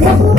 Yeah. Mm -hmm. mm -hmm. mm -hmm.